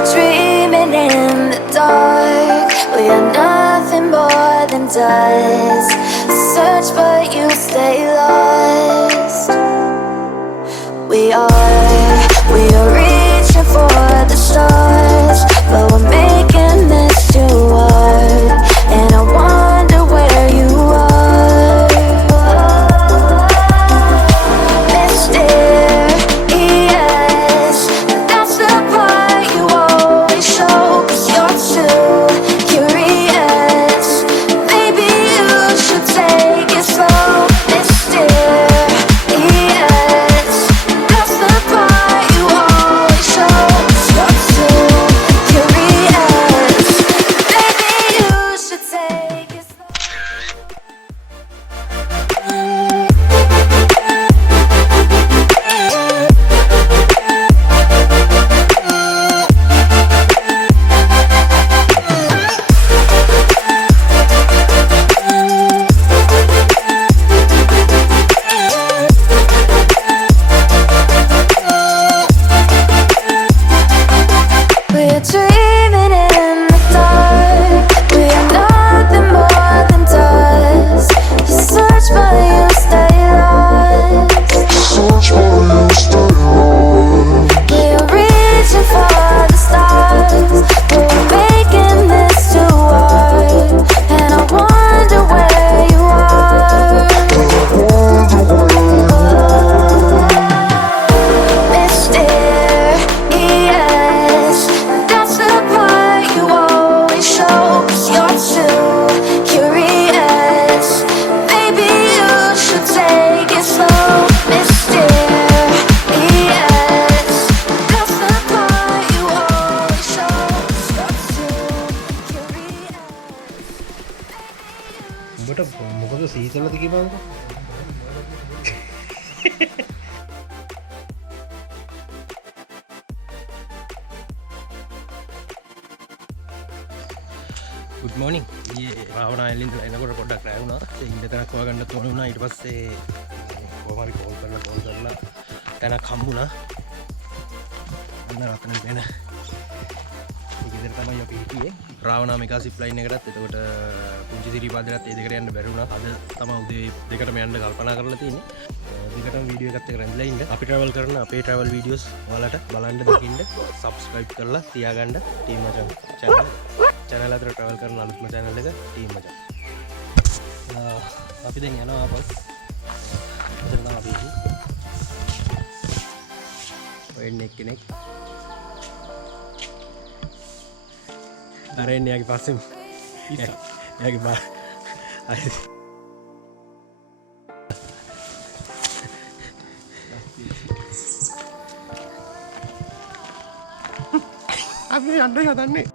We're dreaming in the dark. We are nothing more than dust. Search but you stay lost. We are reaching for the stars, but we're making this too hard. And I wonder where you are. Mysterious, that's the part you always show. 'Cause you're too curious. Maybe you should take it slow. Mysterious, that's the part you always show. 'Cause you're too curious. Maybe you should take it slow. We're dreaming in the dark. We are nothing more than dust. You search but you stay lost. We're reaching for the stars, but we're making this too hard. And I wonder where you are. Mysterious, that's the part you always show. 'Cause you're too curious. Maybe you should take it slow. Mysterious, that's the part you always show. 'Cause you're too curious. උඹට මොකද සීතලද කිව්වද? Good morning. Ravana island එනකොට පොඩ්ඩක් රැ වුණා. ඒ ඉන්න තැනක් හොයාගන්න ඕන වුණා. ඊට පස්සේ කොහොම හරි කෝල් කරලා තැනක් හම්බුණා. අන්න රතන වෙන ඉතින් තමයි අපි හිටියේ. Ravana mega zipline එකටත් එතකොට පුංචි දිරිපාදයට ඒ දෙකට යන්න බැරි වුණා. අද තමයි උදේ දෙකටම යන්න කල්පනා කරලා තියෙන්නේ. දෙකටම වීඩියෝ එකත් එක්ක රැඳිලා ඉන්න. අපි travel කරන අපේ travel videos ඔයාලට බලන්න දකින්න subscribe කරලා තියාගන්න team Machan channel අතර travel කරන අලුත්ම channel එක team Machan. අපි දැන් යනවා අපත්. එතන තමයි අපි ඉන්නේ. ඔය කෙනෙක් අර එන්නේ යාගේ පස්සෙම යාගේ බා අපි යන්න හදන්නේ.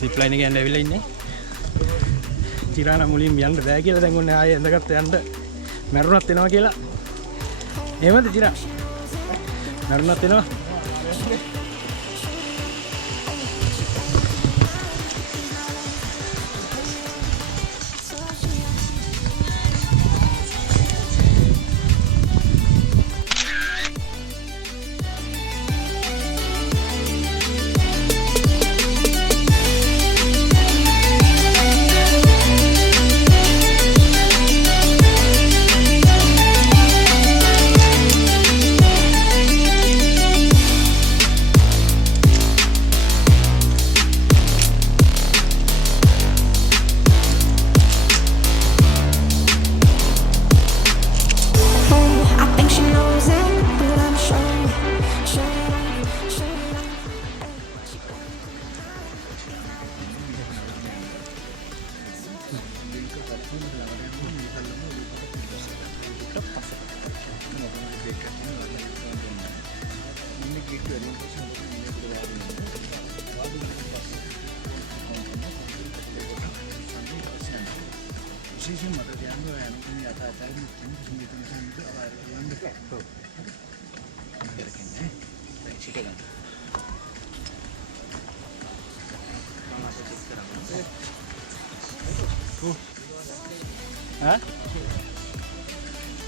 zipline එක යන්න ඇවිල්ලා ඉන්නේ. චිරාන මුලින් යන්න බෑ කියලා දැන් ඔන්න ආයෙ ඇඳගත්ත යන්න මැරුණත් වෙනවා කියලා. එහෙමද චිරා? මැරුණත් වෙනවා.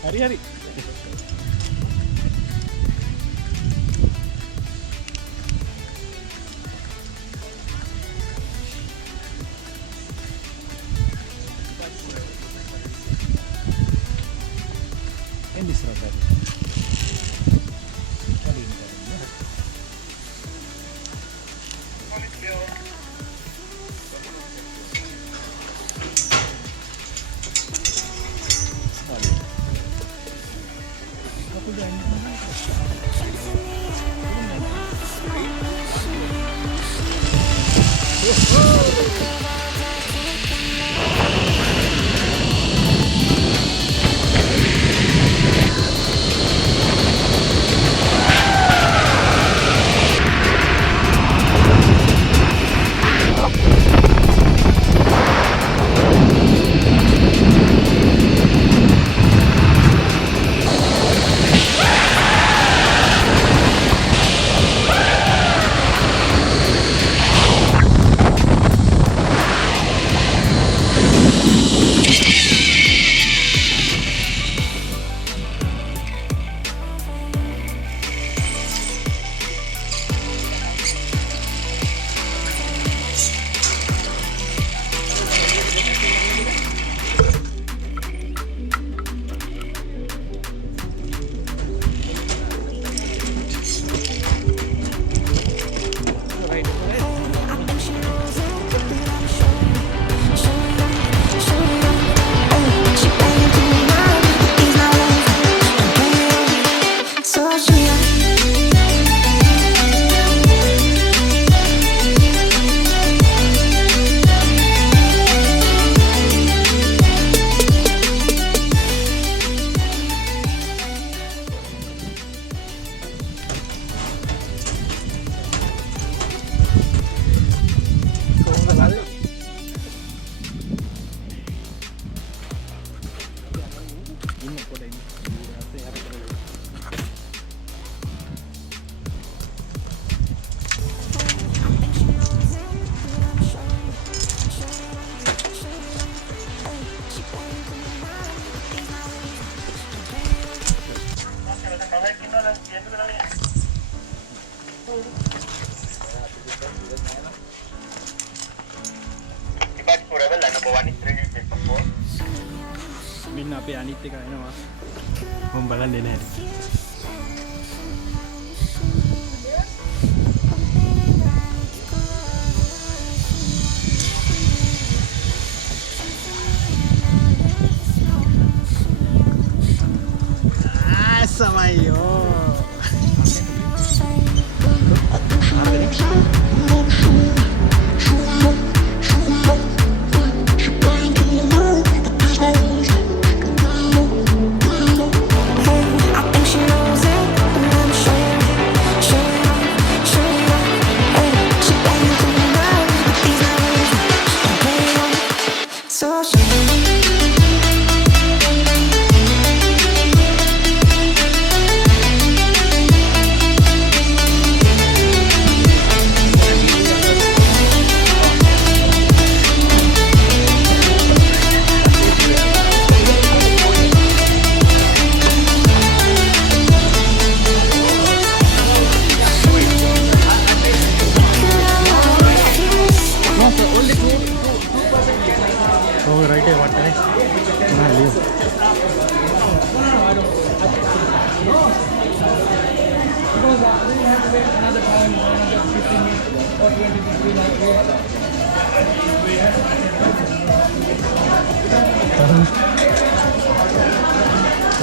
Hari-hari. Ini serata. Min අපේ අනිත් එක එනවා. මම බලන්නේ නැහැ. Samayo.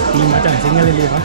Ini Machan single ini apa?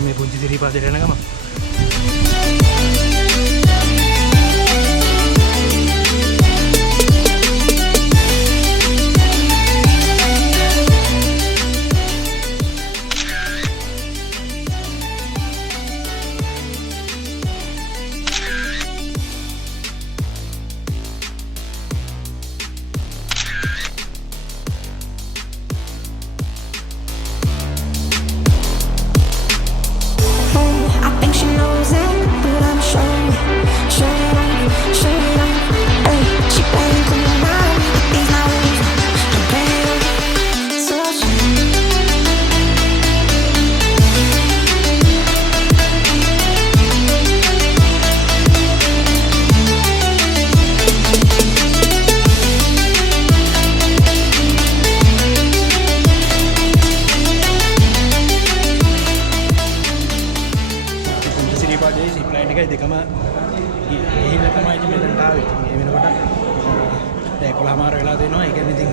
මේ පුංචි සිරිපාදේට යන ගමන් Zipline එකයි දෙකම ගිහිල්ලා තමයි ඉතින් මෙතනට ආවේ. ඉතින් මේ වෙනකොට දැන් 11:00 වෙලා දෙනවා. ඒ කියන්නේ ඉතින්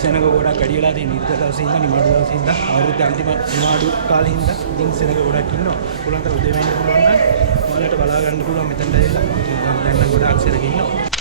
සෙනග ගොඩක් වැඩි වෙලා තියෙන ඉතින් දවසේ ඉඳන් නිමාඩු දවසේ ඉඳන් අවුරුද්දේ අන්තිම නිමාඩු කාලේ ඉඳන් ඉතින් සෙනග ගොඩක් ඉන්නවා. පුළුවන් තරම් උදේ වෙන්න පුළුවන් නම් ඔයාලට බලා ගන්න පුළුවන් මෙතනට ඇවිල්ලා. දැන් නම් ගොඩක් සෙනග ඉන්නවා.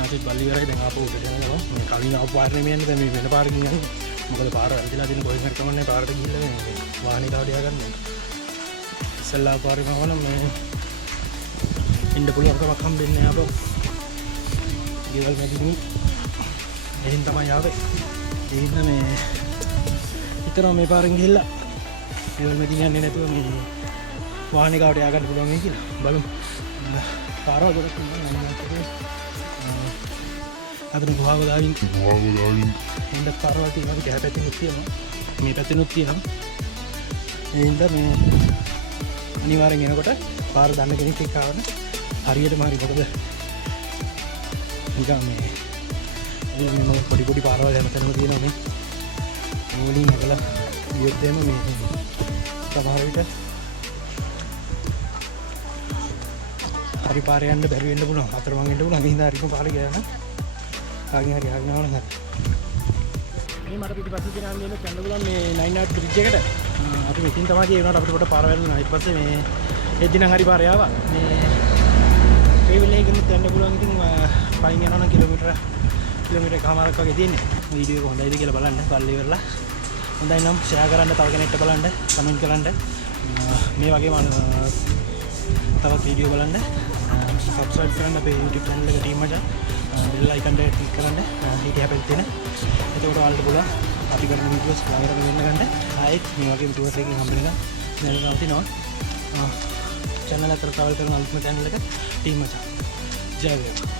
नासित बल्ली वरा දැන් ආපහු උඩට යනවා මේ කලින් ආපු පාරේ මේ යන්නේ දැන් මේ වෙන පාරකින් යන්නේ මොකද පාර වැරදිලා තියෙන කොහෙන් හරි කමන්නේ පාරට ගිහිල්ලා මේ වාහනේ ගාවට යා ගන්න ඉස්සල්ලා පාරේ මවන මේ ඉන්න පුළුවන් කමක් හම්බෙන්නේ නැහැ අපෝ ගෙවල් මැදින් එහෙන් තමයි ආවේ ඒ හින්දා මේ හිතනවා මේ පාරෙන් ගිහිල්ලා ගෙවල් මැදින් යන්නේ නැතුව මේ වාහනේ ගාවට යා ගන්න පුළුවන් වෙයි කියලා බලමු පාරවල් ගොඩක් ඉන්නවා අතන ගුහාව දාවින් හොඳ පාරවල් තියෙනවා අපි කැහ පැත්තෙන් තියෙනවා මේ පැත්තෙනුත් තියෙනවා ඒ හින්දා මේ අනිවාර්යෙන් එනකොට පාර දන්න කෙනෙක් එක්ක ආවම හරියටම හරි මොකද නිකන් මේ මම පොඩි පාරවල් යන තැනම තියෙනවා මේ මූලින් නැගලා ගියොත් එම මේ සමහර විට හරි පාරේ යන්න බැරි වෙන්න පුළුවන් අතරමං වෙන්න පුළුවන් ඒ හින්දා හරිම පාරේ ගියා නම් ආගෙන් හරි ආගෙන් ආවම හරි මේ මට පිටිපස්සේ තියෙන අන්නේ යන්න පුළුවන් මේ 9 out බ්‍රිජ් එකට අපි මෙතින් තමයි ගියේ වුණාට අපිට පොඩ පාර වැරදුනා ඊට පස්සේ මේ එද්දිනම් හරි පාරේ ආවා මේ ඒ වෙලේ ගිහින් යන්න පුළුවන් ඉතින් පයින් යනවා නම් කිලෝමීටර කමාරක් වගේ තියෙන්නේ වීඩියෝ එක හොඳයිද කියලා බලන්න බලලා ඉවරලා හොඳයි නම් ෂෙයා කරන්න තව කෙනෙක්ට බලන්න කමෙන්ට් කරන්න මේ වගේම තවත් වීඩියෝ බලන්න සබ්ස්ක්‍රයිබ් කරන්න අපේ YouTube channel එක ටීම් මචං බෙල් අයිකන් එක ක්ලික් කරන්න ඊට හැපෙන්න තියෙන එතකොට ඔයාලට පුළුවන් අපි කරන වීඩියෝස් ළඟට වෙන්න ගන්න ආයෙත් මේ වගේ ටුවර්ස් එකකින් හම්බ වෙන දැන් නවතිනවා channel එකට travel කරන අලුත්ම channel එක ටීම් මචං ජය වේවා